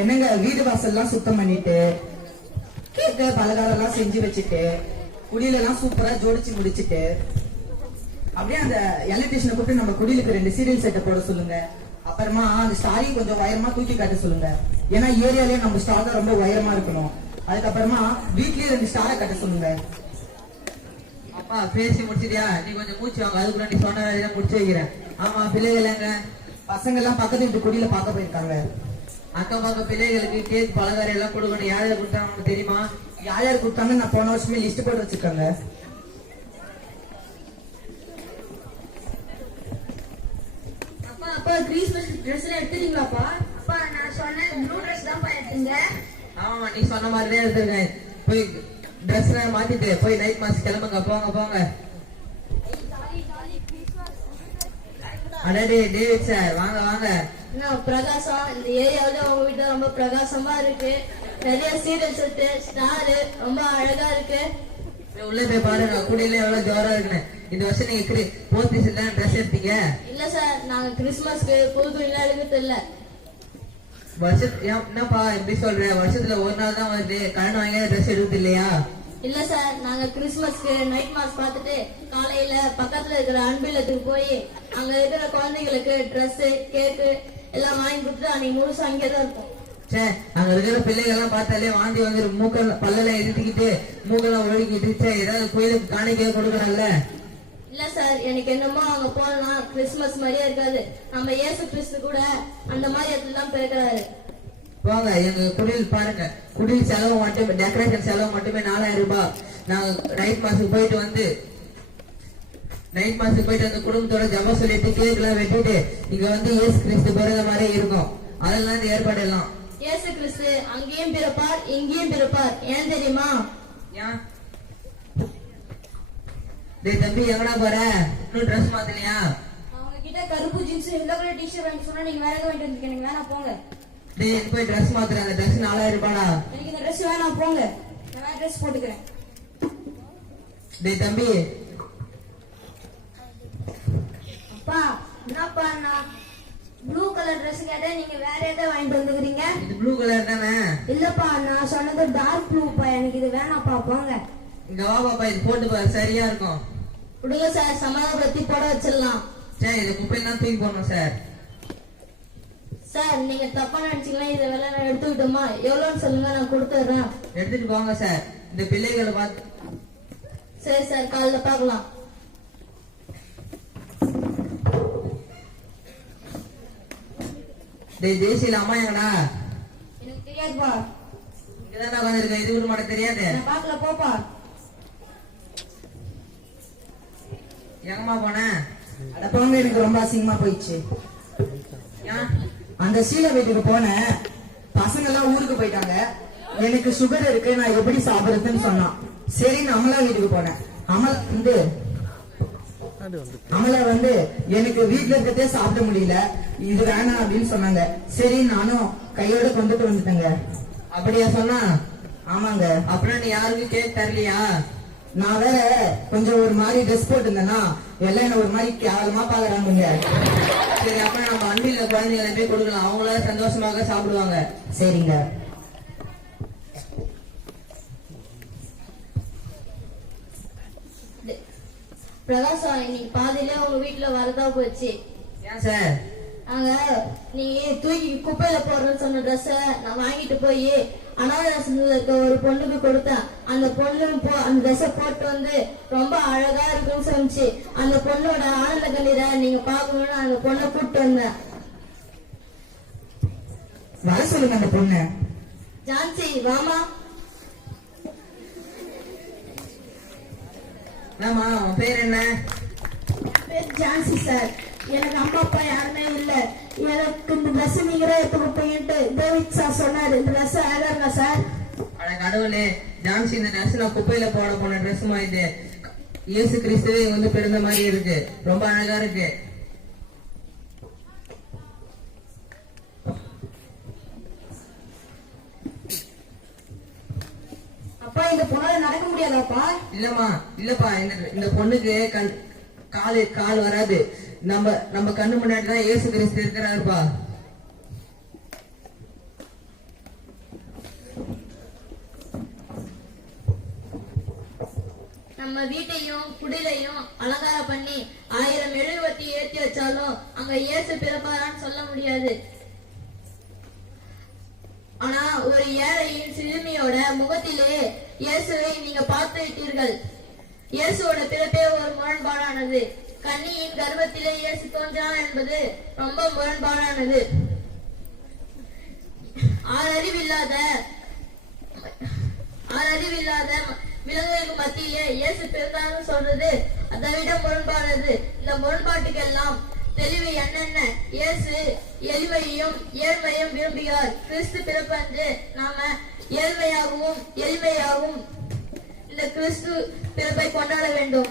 என்னங்க வீடு வாசல் எல்லாம் சுத்தம் பண்ணிட்டு கேக்க பலகாரம் எல்லாம் செஞ்சு வச்சுட்டு குடியில எல்லாம் சூப்பரா ஜோடிச்சு முடிச்சுட்டு அப்படியே அந்த எலக்ட்ரிஷியனை கூப்பிட்டு நம்ம குடிலுக்கு 2 சீரியல் செட்டை போட சொல்லுங்க. அப்புறமா அந்த ஸ்டாரையும் கொஞ்சம் உயரமா தூக்கி காட்ட சொல்லுங்க. ஏன்னா ஏரியாலயே நம்ம ஸ்டார் தான் ரொம்ப உயரமா இருக்கணும். அதுக்கப்புறமா வீட்லயே 2 ஸ்டாரை கட்ட சொல்லுங்க. அப்பா பேசி முடிச்சிட்டியா? நீ கொஞ்சம் மூச்சு வாங்க, அதுக்குள்ள நீ சொன்ன வேலையை முடிச்சு வைக்கிறேன். ஆமா, பிள்ளைகள் எங்க? பசங்க எல்லாம் பக்கத்து வீட்டு குடியில பார்க்க போயிருக்காங்க. அக்கம் பக்கம் பிள்ளைகளுக்கு கேக் பலகாரம் எல்லாம் கொடுக்கணும். யார் யார் கொடுத்தாங்க உனக்கு தெரியுமா? யார் யார் கொடுத்தாங்க நான் போன வருஷமே லிஸ்ட் போட்டு வச்சிருக்காங்க. அப்பா அப்பா கிறிஸ்மஸ் ட்ரெஸ் எல்லாம் எடுத்துட்டீங்களாப்பா? அப்பா நான் சொன்னேன் ப்ளூ ட்ரெஸ் தான் எடுத்தீங்க. ஆமா, நீ சொன்ன மாதிரி தான் எடுத்துருக்கேன். போய் ட்ரெஸ் எல்லாம் மாத்திட்டு போய் நைட் மாஸ் கிளம்புங்க. போங்க போங்க. அடடே டேவிட் சார், வாங்க வாங்க. பிரகாசம், இந்த ஏரியாவில உங்க வீட்டுல ரொம்ப பிரகாசமா இருக்கு. நிறைய சீரியல் செட்டு ஸ்டாரு ரொம்ப அழகா இருக்கு. உள்ள போய் பாருங்க, குடியில எவ்வளவு ஜோரா இருக்குன்னு. இந்த வருஷம் நீங்க போர்த்திஸ் எல்லாம் ட்ரெஸ் எடுத்தீங்க? இல்ல சார், நாங்க கிறிஸ்துமஸ்க்கு புது துணிலாம் எடுக்கிறது இல்ல. என்னப்பா எப்படி சொல்ற? வருஷத்துல ஒரு நாள் தான் வருது, கடன் வாங்க ட்ரெஸ் எடுக்கிறது இல்லையா? இல்ல சார், நாங்க கிறிஸ்துமஸ்க்கு நைட் மாஸ் பார்த்துட்டு காலையில பக்கத்துல இருக்கிற அன்பிலத்துக்கு போய் அங்க இருக்கிற குழந்தைங்களுக்கு ட்ரெஸ் கேக்கு எல்லாம் வாங்கி கொடுத்துட்டு அன்னைக்கு முழுசா அங்கேதான் இருக்கும். அங்க இருக்கிற பிள்ளைகள் எல்லாம் பார்த்தாலே வாந்தி வந்து பல்லெல்லாம் எடுத்துக்கிட்டு மூக்கெல்லாம் ஒழுகிட்டு ஏதாவது கோயிலுக்கு காணிக்கையா கொடுக்கறல்ல? இல்ல சார், எனக்கு என்னமோ அங்க போனா கிறிஸ்துமஸ் மாதிரியே இருக்காது. நம்ம இயேசு கிறிஸ்து கூட அந்த மாதிரி இடத்துல பிறக்கிறாரு. போங்க, எங்க குடியில் பாருங்க. குடியில் செலவு மட்டுமே, டெக்கரேஷன் செலவு மட்டுமே 4000 ரூபாய். நாங்க நைட் மாசுக்கு போயிட்டு வந்து அந்த குடும்பத்தோட ஜப சொல்லிட்டு கேக் எல்லாம் வெட்டிட்டு இங்க வந்து இயேசு கிறிஸ்து பிறந்த மாதிரி இருக்கும். அதெல்லாம் இந்த ஏற்பாடு எல்லாம். இயேசு கிறிஸ்து அங்கேயும் பிறப்பார் இங்கேயும் பிறப்பார். ஏன் தெரியுமா? தம்பி எங்கடா போற? இன்னும் ட்ரெஸ் மாத்தலையா? அவங்க கிட்ட கருப்பு ஜீன்ஸ் எல்லோ கலர் டிஷர்ட் வாங்கி சொன்னா நீங்க வேற வாங்கிட்டு வந்துருக்கீங்க. வேணாம் போங்க. போய் ட்ரெஸ் மாத்துற. அந்த ட்ரெஸ் 4000 ரூபாடா. எனக்கு இந்த ட்ரெஸ் வேணாம், போங்க. நான் வேற ட்ரெஸ் போட்டுக்கிறேன். தம்பி. அப்பா என்னப்பா, நான் ப்ளூ கலர் ட்ரெஸ் கேட்டா நீங்க வேற ஏதாவது வாங்கிட்டு வந்துக்கிறீங்க. இது ப்ளூ கலர் தானே? இல்லப்பா, நான் சொன்னது டார்க் ப்ளூப்பா. எனக்கு இது வேணாப்பா, போங்க. இங்க வா பாப்பா, இது போட்டு பாரு, சரியா இருக்கும். விடுங்க சார், சமாதானப்படுத்தி போட வச்சிடலாம். சரி, இது குப்பையெல்லாம் தூக்கி போடணும் சார். சார், நீங்க தப்பா நினைச்சீங்களா? இதை வேலை நான் எடுத்துக்கிட்டோமா? எவ்வளவுன்னு சொல்லுங்க, நான் கொடுத்துட்றேன். எடுத்துட்டு போங்க சார். இந்த பிள்ளைகளை பார்த்து. சரி சார், காலைல பார்க்கலாம். தேசியில அம்மா எங்கடா? எனக்கு தெரியாதுப்பா. இங்கதான் உட்காந்துருக்க. இது கூட மட்டும் தெரியாது? நான் பாக்கல, போப்பா. எங்கம்மா போன? அடப்பாங்க, எனக்கு ரொம்ப அசிங்கமா போயிடுச்சு. அந்த சீலை வீட்டுக்கு போனேன். பசங்க எல்லாம் ஊருக்கு போயிட்டாங்க. எனக்கு சுகர் இருக்கு, நான் எப்படி சாப்பிடுறதுன்னு சொன்னான். சரி, அமலா வீட்டுக்கு போனேன். அமலா வந்து எனக்கு வீட்டுல இருக்கிறதே சாப்பிட முடியல, இது வேணாம் அப்படின்னு சொன்னாங்க. சரி, நானும் கையோட கொண்டுட்டு வந்துட்டேங்க. அப்படியா சொன்னா? ஆமாங்க. அப்புறம் நீ யாருக்கும் கேக் தரலையா? நான் வேற கொஞ்சம் ஒரு மாதிரி ட்ரெஸ் போட்டுருந்தேன்னா எல்லாம் என்ன ஒரு மாதிரி கேவலமா பாக்குறாங்க. சரி, அப்புறம் நம்ம அன்பில் குழந்தைகளை போய் கொடுக்கலாம். அவங்கள சந்தோஷமாக சாப்பிடுவாங்க. சரிங்க. பிரகாசம், இன்னைக்கு பாதியில உங்க வீட்டுல வரதா போச்சு. ஏன் சார்? நாங்க நீ தூக்கி குப்பையில போடுறேன்னு சொன்ன ட்ரெஸ்ஸ நான் வாங்கிட்டு போய் அனாதாசிரமத்துல இருக்க ஒரு பொண்ணுக்கு கொடுத்தேன். அந்த பொண்ணு அந்த ட்ரெஸ்ஸ போட்டு வந்து ரொம்ப அழகா இருக்குன்னு சொன்னிச்சு. அந்த பொண்ணோட ஆனந்த கண்ணீரை நீங்க பாக்கணும்னு அந்த பொண்ணை கூப்பிட்டு வந்தேன். வர சொல்லுங்க அந்த பொண்ணு. ஜான்சி, வாமா. ஆமா, உன் பேர் என்ன? ஜான்சி சார். எனக்கு அம்மா அப்பா யாருமே இல்ல. எனக்கு இந்த ட்ரெஸ் நீங்களே எடுத்து கொடுப்பீங்கன்ட்டு டேவிட் சார் சொன்னாரு. இந்த ட்ரெஸ் அழகா இருக்கா சார்? அட கடவுளே, ஜான்சி, இந்த ட்ரெஸ் நான் குப்பையில போட போன ட்ரெஸ் மாதிரி இயேசு கிறிஸ்துவே வந்து பிறந்த மாதிரி இருக்கு. ரொம்ப அழகா இருக்கு. அப்பா, இந்த பொண்ணால நடக்க முடியாதாப்பா? இல்லப்பா, இந்த பொண்ணுக்கு கால் வராது. நம்ம கண்ணு முன்னாடி தான் இயேசு கிறிஸ்து இருக்கிறாருப்பா. நம்ம வீட்டையும் குடிலையும் அலங்காரம் பண்ணி 1000 மெழுகுவர்த்தி ஏத்தி வச்சாலும் அங்க இயேசு பிறப்பாரான்னு சொல்ல முடியாது. ஆனா ஒரு ஏழையின் சிறுமியோட முகத்திலே இயேசுவை நீங்க பார்த்து விட்டீர்கள். இயேசுவோட பிறப்பே ஒரு முரண்பாடானது. கன்னியின் கர்ப்பத்திலே இயேசு தோன்றினார் என்பது ரொம்ப முரண்பாடானது. ஆறறிவில்லாத விலங்குகளுக்கு மத்தியிலே இயேசு பிறந்தார்னு சொல்றது அதை விட முரண்பாடானது. இந்த முரண்பாட்டுக்கெல்லாம் தெளிவு என்னென்ன? இயேசு எளிமையும் ஏழ்மையும் விரும்புகிறார். கிறிஸ்து பிறப்பன்று நாம ஏழ்மையாகவும் எளிமையாகவும் இந்த கிறிஸ்து பிறப்பை கொண்டாட வேண்டும்.